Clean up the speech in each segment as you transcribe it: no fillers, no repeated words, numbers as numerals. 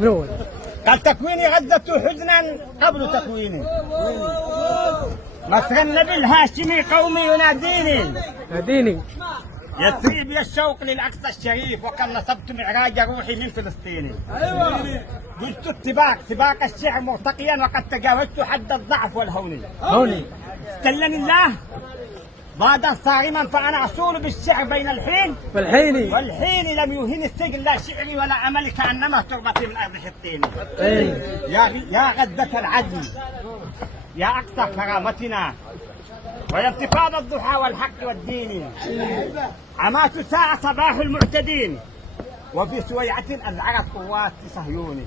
من أول قال تكويني غزة حزنا قبل تكويني، مصر النبي الهاشمي قومي يناديني يسري بي الشوق للأقصى الشريف، وكم نصبت معراج روحي من فلسطين. جزت سباق الشعر مرتقيا، وقد تجاوزت حد الضعف والهون. استلني الله بعد صارما، فأنا أصول بالشعر بين الحين والحين. لم يهن السجن لا شعري ولا أملي، كأنما تربتي من أرض حطين. يا غزة العدل، يا أقصى كرامتنا، ويا انتفاض الضحى والحق والدين. عمات ساعة صباح المعتدين، وفي سويعة أذعرت قوات صهيون.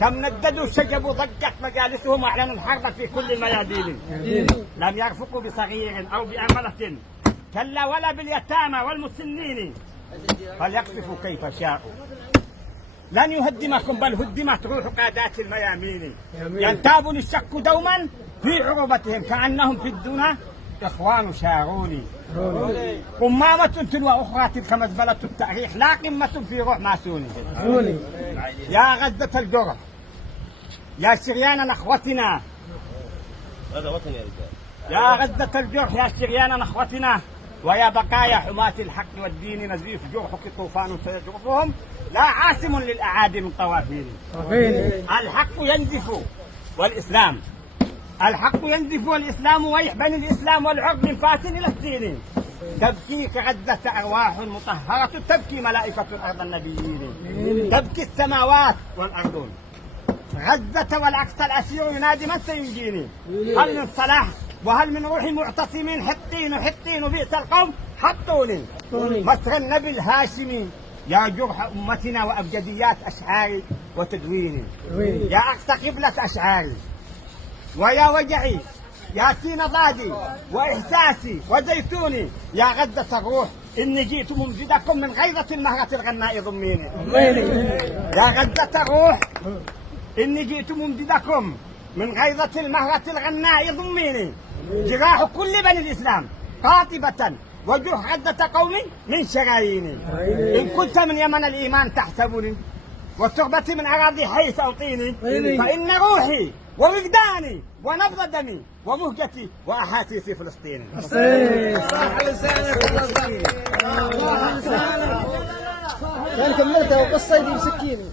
كم نددوا شجبوا ضجت مجالسهم، واعلنوا الحرب في كل الميادين. لم يرفقوا بصغير أو بأرملة، كلا ولا باليتامى والمسنين، فليقصفوا كيف شاءوا. لن يهدمكم بل هدمت روح قادات الميامين. ينتابني الشك دوما في عروبتهم، كأنهم في الدنا إخوان شاروني. قمامة تلو أخرى تلك مزبلة التاريخ، لا قمة في روح ماسوني. يا غزة الجرح، يا شريان نخوتنا، هذا وطني يا رجال. يا غزة الجرح، يا شريان نخوتنا، ويا بقايا حماة الحق والدين. نزيف جرحك طوفان سيجرفهم، لا عاصم للأعادي من طوافين. الحق ينزف والإسلام، الحق ينزف والإسلام ويح بين الإسلام والعرب من فاس إلى السين. تبكيك غزة أرواح مطهرة، تبكي ملائكة أرض النبيين، تبكي السماوات والأرضون. غزة والأقصى الأسير ينادي من سينجيني. هل من صلاح وهل من روح معتصمين، حطين بئس القوم حطوني. مصر النبي الهاشمي، يا جرح أمتنا وأبجديات أشعاري وتدويني. يا أقصى قبلة أشعاري، ويا وجعي، يا سين ضادي وإحساسي وزيتوني. يا غزة الروح، إني جئت ممجدكم من غيظة المهرة الغناء ضميني. يا غزة الروح، إني جئت ممجدكم من غيظة المهرة الغناء ضميني. جراح كل بني الإسلام قاطبة، وجرح غزة قوم من شراييني. إن كنت من يمن الإيمان تحسبني، والتربة من أراضي حيث أوطيني، فإن روحي ووجداني ونبض دمي ومهجتي وأحاسيسي فلسطيني. صح لسانك كان كملتها وقصيدي بسكيني.